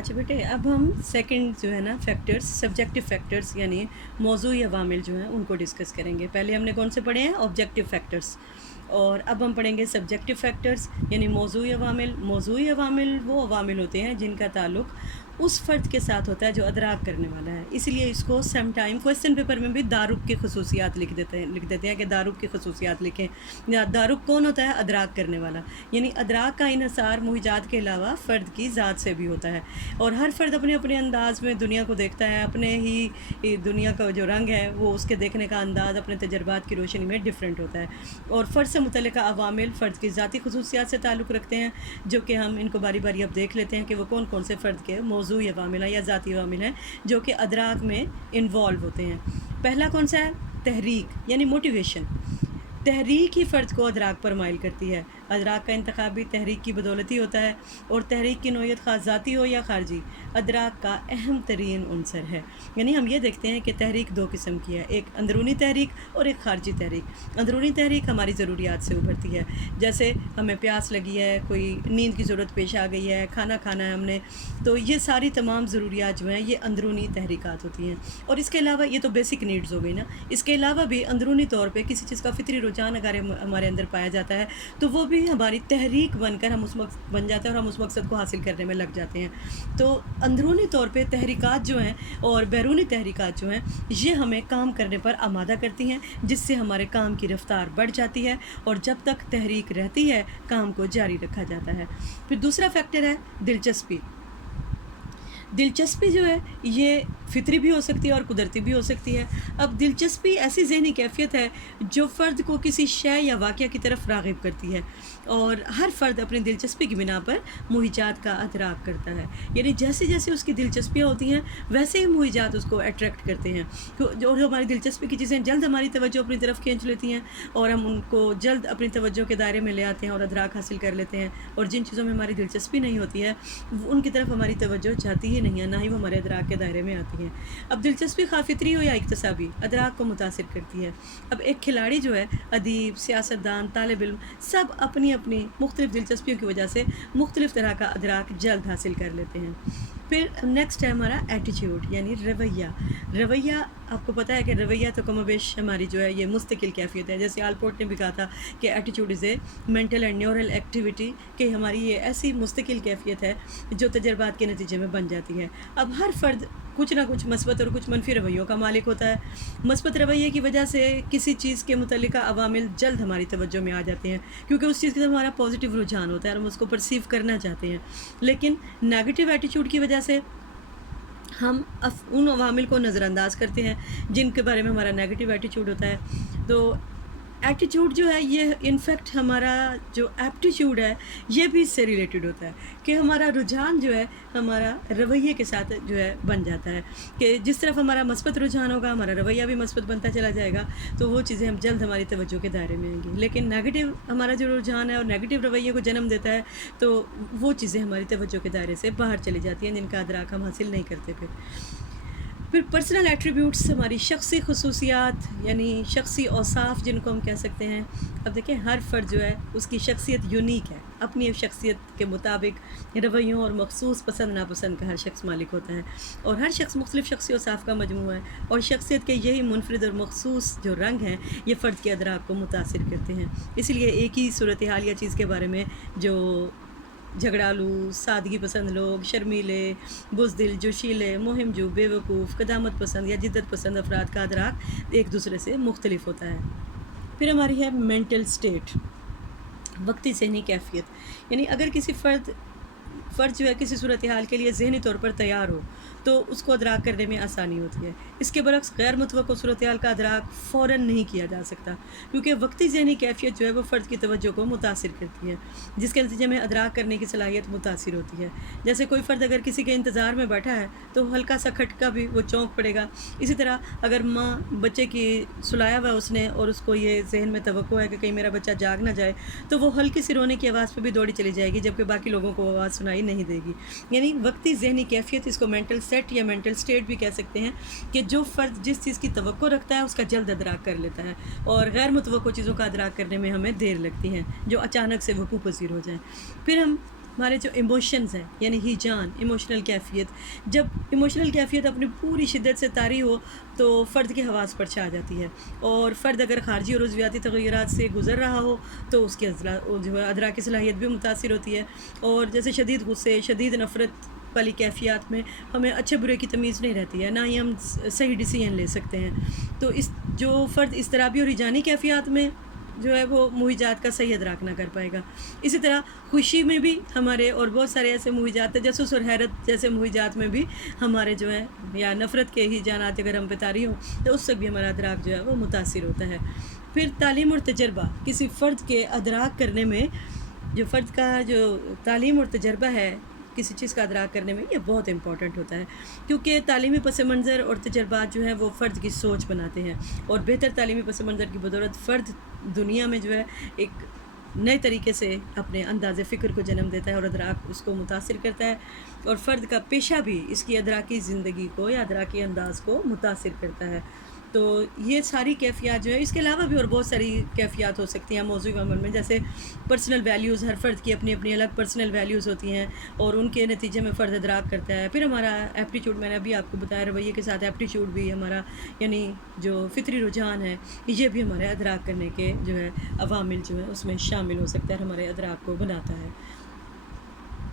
اچھا بیٹے، اب ہم سیکنڈ جو ہے نا فیکٹرز، سبجیکٹیو فیکٹرز یعنی موضوعی عوامل جو ہیں ان کو ڈسکس کریں گے۔ پہلے ہم نے کون سے پڑھے ہیں؟ آبجیکٹیو فیکٹرز، اور اب ہم پڑھیں گے سبجیکٹیو فیکٹرز یعنی موضوعی عوامل۔ موضوعی عوامل وہ عوامل ہوتے ہیں جن کا تعلق اس فرد کے ساتھ ہوتا ہے جو ادراک کرنے والا ہے، اس لیے اس کو سم ٹائم کویسچن پیپر میں بھی دارک کی خصوصیات لکھ دیتے ہیں کہ دارک کی خصوصیات لکھیں۔ یا دارک کون ہوتا ہے؟ ادراک کرنے والا، یعنی ادراک کا انحصار محیجات کے علاوہ فرد کی ذات سے بھی ہوتا ہے، اور ہر فرد اپنے اپنے انداز میں دنیا کو دیکھتا ہے، اپنے ہی دنیا کا جو رنگ ہے وہ اس کے دیکھنے کا انداز اپنے تجربات کی روشنی میں ڈیفرنٹ ہوتا ہے، اور فرد سے متعلقہ عوامل فرد کی ذاتی خصوصیات سے تعلق رکھتے ہیں، جو کہ ہم ان کو باری باری اب دیکھ لیتے ہیں کہ وہ کون کون سے فرد کے موضوعی عوامل ہیں یا ذاتی عوامل ہیں جو کہ ادراک میں انوالو ہوتے ہیں۔ پہلا کون سا ہے؟ تحریک یعنی موٹیویشن۔ تحریک ہی فرد کو ادراک پر مائل کرتی ہے۔ ادراک کا انتخاب بھی تحریک کی بدولت ہی ہوتا ہے، اور تحریک کی نوعیت خاص ذاتی ہو یا خارجی ادراک کا اہم ترین عنصر ہے۔ یعنی ہم یہ دیکھتے ہیں کہ تحریک دو قسم کی ہے، ایک اندرونی تحریک اور ایک خارجی تحریک۔ اندرونی تحریک ہماری ضروریات سے ابھرتی ہے، جیسے ہمیں پیاس لگی ہے، کوئی نیند کی ضرورت پیش آ گئی ہے، کھانا کھانا ہے ہم نے، تو یہ ساری تمام ضروریات جو ہیں یہ اندرونی تحریکات ہوتی ہیں۔ اور اس کے علاوہ یہ تو بیسک نیڈز ہو گئی نا، اس کے علاوہ بھی اندرونی طور پہ کسی چیز کا فطری رجحان اگر ہمارے اندر پایا جاتا ہے تو وہ بھی ہماری تحریک بن کر ہم اس مقصد بن جاتے ہیں اور ہم اس مقصد کو حاصل کرنے میں لگ جاتے ہیں۔ تو اندرونی طور پہ تحریکات جو ہیں اور بیرونی تحریکات جو ہیں یہ ہمیں کام کرنے پر آمادہ کرتی ہیں، جس سے ہمارے کام کی رفتار بڑھ جاتی ہے، اور جب تک تحریک رہتی ہے کام کو جاری رکھا جاتا ہے۔ پھر دوسرا فیکٹر ہے دلچسپی۔ دلچسپی جو ہے یہ فطری بھی ہو سکتی ہے اور قدرتی بھی ہو سکتی ہے۔ اب دلچسپی ایسی ذہنی کیفیت ہے جو فرد کو کسی شے یا واقعہ کی طرف راغب کرتی ہے، اور ہر فرد اپنی دلچسپی کی بنا پر محیجات کا ادراک کرتا ہے، یعنی جیسے جیسے اس کی دلچسپیاں ہوتی ہیں ویسے ہی محیجات اس کو اٹریکٹ کرتے ہیں، جو ہماری دلچسپی کی چیزیں جلد ہماری توجہ اپنی طرف کھینچ لیتی ہیں، اور ہم ان کو جلد اپنی توجہ کے دائرے میں لے آتے ہیں اور ادراک حاصل کر لیتے ہیں، اور جن چیزوں میں ہماری دلچسپی نہیں ہوتی ہے ان کی طرف ہماری توجہ جاتی ہی نہیں ہے، نہ ہی وہ ہمارے ادراک کے دائرے میں آتی ہیں۔ اب دلچسپی خواہ فطری ہو یا اکتسابی ادراک کو متاثر کرتی ہے۔ اب ایک کھلاڑی جو ہے، ادیب، سیاستدان، طالب علم، سب اپنی اپنی مختلف دلچسپیوں کی وجہ سے مختلف طرح کا ادراک جلد حاصل کر لیتے ہیں۔ پھر نیکسٹ ہے ہمارا ایٹیچیوڈ یعنی رویہ۔ رویہ آپ کو پتہ ہے کہ رویہ تو کم و بیش ہماری جو ہے یہ مستقل کیفیت ہے، جیسے آلپورٹ نے بھی کہا تھا کہ ایٹیچیوڈ is a mental and neural activity, کہ ہماری یہ ایسی مستقل کیفیت ہے جو تجربات کے نتیجے میں بن جاتی ہے۔ اب ہر فرد کچھ نہ کچھ مثبت اور کچھ منفی رویوں کا مالک ہوتا ہے۔ مثبت رویے کی وجہ سے کسی چیز کے متعلقہ عوامل جلد ہماری توجہ میں آ جاتے ہیں، کیونکہ اس چیز کی طرف ہمارا پازیٹیو رجحان ہوتا ہے اور ہم اس کو پرسیو کرنا چاہتے ہیں۔ لیکن نیگیٹو ایٹیچیوڈ کی وجہ سے ہم ان عوامل کو نظر انداز کرتے ہیں جن کے بارے میں ہمارا نیگیٹو ایٹیچیوڈ ہوتا ہے۔ تو ایٹیچیوڈ جو ہے یہ انفیکٹ ہمارا جو ایپٹیچیوڈ ہے یہ بھی اس سے ریلیٹڈ ہوتا ہے، کہ ہمارا رجحان جو ہے ہمارا رویے کے ساتھ جو ہے بن جاتا ہے، کہ جس طرف ہمارا مثبت رجحان ہوگا ہمارا رویہ بھی مثبت بنتا چلا جائے گا، تو وہ چیزیں ہم جلد ہماری توجہ کے دائرے میں آئیں گی۔ لیکن نیگیٹو ہمارا جو رجحان ہے اور نیگیٹو رویے کو جنم دیتا ہے تو وہ چیزیں ہماری توجہ کے دائرے سے باہر چلی جاتی ہیں، جن کا ادراک ہم حاصل نہیں کرتے۔ پھر پرسنل ایٹریبیوٹس ہماری شخصی خصوصیات یعنی شخصی اوصاف جن کو ہم کہہ سکتے ہیں۔ اب دیکھیں ہر فرد جو ہے اس کی شخصیت یونیک ہے، اپنی شخصیت کے مطابق رویوں اور مخصوص پسند ناپسند کا ہر شخص مالک ہوتا ہے، اور ہر شخص مختلف شخصی اوصاف کا مجموعہ ہے، اور شخصیت کے یہی منفرد اور مخصوص جو رنگ ہیں یہ فرد کے ادراک کو متاثر کرتے ہیں۔ اس لیے ایک ہی صورتحال یا چیز کے بارے میں جو جھگڑالو، سادگی پسند لوگ، شرمیلے، بزدل، جوشیلے، مہم جو، بے وقوف، قدامت پسند یا جدت پسند افراد کا ادراک ایک دوسرے سے مختلف ہوتا ہے۔ پھر ہماری ہے مینٹل سٹیٹ، وقتی ذہنی کیفیت، یعنی اگر کسی فرد جو ہے کسی صورتحال کے لیے ذہنی طور پر تیار ہو تو اس کو ادراک کرنے میں آسانی ہوتی ہے۔ اس کے برعکس غیر متوقع صورتحال کا ادراک فوراً نہیں کیا جا سکتا، کیونکہ وقتی ذہنی کیفیت جو ہے وہ فرد کی توجہ کو متاثر کرتی ہے، جس کے نتیجے میں ادراک کرنے کی صلاحیت متاثر ہوتی ہے۔ جیسے کوئی فرد اگر کسی کے انتظار میں بیٹھا ہے تو ہلکا سا کھٹکا بھی وہ چونک پڑے گا۔ اسی طرح اگر ماں بچے کی سلایا ہوا اس نے اور اس کو یہ ذہن میں توقع ہے کہ کہیں میرا بچہ جاگ نہ جائے، تو وہ ہلکی سی رونے کی آواز پہ بھی دوڑی چلی جائے گی، جبکہ باقی لوگوں کو آواز سنائی نہیں دے گی۔ یعنی وقتی ذہنی کیفیت، اس کو مینٹل سیٹ یا مینٹل سٹیٹ بھی کہہ سکتے ہیں، کہ جو فرد جس چیز کی توقع رکھتا ہے اس کا جلد ادراک کر لیتا ہے، اور غیر متوقع چیزوں کا ادراک کرنے میں ہمیں دیر لگتی ہے جو اچانک سے وقوع پذیر ہو جائیں۔ پھر ہم ہمارے جو ایموشنز ہیں یعنی ہیجان، ایموشنل کیفیت، جب ایموشنل کیفیت اپنی پوری شدت سے طاری ہو تو فرد کے حواس پر چھا جاتی ہے، اور فرد اگر خارجی اور عضویاتی تغیرات سے گزر رہا ہو تو اس کی جو ہے ادراکی صلاحیت بھی متاثر ہوتی ہے، اور جیسے شدید غصے، شدید نفرت والی کیفیات میں ہمیں اچھے برے کی تمیز نہیں رہتی ہے، نہ ہی ہم صحیح ڈیسیژن لے سکتے ہیں۔ تو جو فرد اضطرابی اور ہیجانی کیفیات میں جو ہے وہ موہجات کا صحیح ادراک نہ کر پائے گا۔ اسی طرح خوشی میں بھی ہمارے اور بہت سارے ایسے موہجات، تجسس اور حیرت جیسے موہجات میں بھی ہمارے جو ہے یا نفرت کے ہیجانات اگر ہم پہ طاری ہوں تو اس سے بھی ہمارا ادراک جو ہے وہ متاثر ہوتا ہے۔ پھر تعلیم اور تجربہ کسی فرد کے ادراک کرنے میں، جو فرد کا جو تعلیم اور تجربہ ہے کسی چیز کا ادراک کرنے میں، یہ بہت امپورٹنٹ ہوتا ہے، کیونکہ تعلیمی پس منظر اور تجربات جو ہیں وہ فرد کی سوچ بناتے ہیں، اور بہتر تعلیمی پس منظر کی بدولت فرد دنیا میں جو ہے ایک نئے طریقے سے اپنے انداز فکر کو جنم دیتا ہے، اور ادراک اس کو متاثر کرتا ہے، اور فرد کا پیشہ بھی اس کی ادراکی زندگی کو یا ادراکی انداز کو متاثر کرتا ہے۔ تو یہ ساری کیفیات جو ہے، اس کے علاوہ بھی اور بہت ساری کیفیات ہو سکتی ہیں موضوعی عمل میں، جیسے پرسنل ویلیوز، ہر فرد کی اپنی اپنی الگ پرسنل ویلیوز ہوتی ہیں، اور ان کے نتیجے میں فرد ادراک کرتا ہے۔ پھر ہمارا ایپٹیچیوڈ، میں نے ابھی آپ کو بتایا، رویے کے ساتھ ایپٹیچیوڈ بھی ہمارا یعنی جو فطری رجحان ہے، یہ بھی ہمارے ادراک کرنے کے جو ہے عوامل جو ہے اس میں شامل ہو سکتا ہے اور ہمارے ادراک کو بناتا ہے۔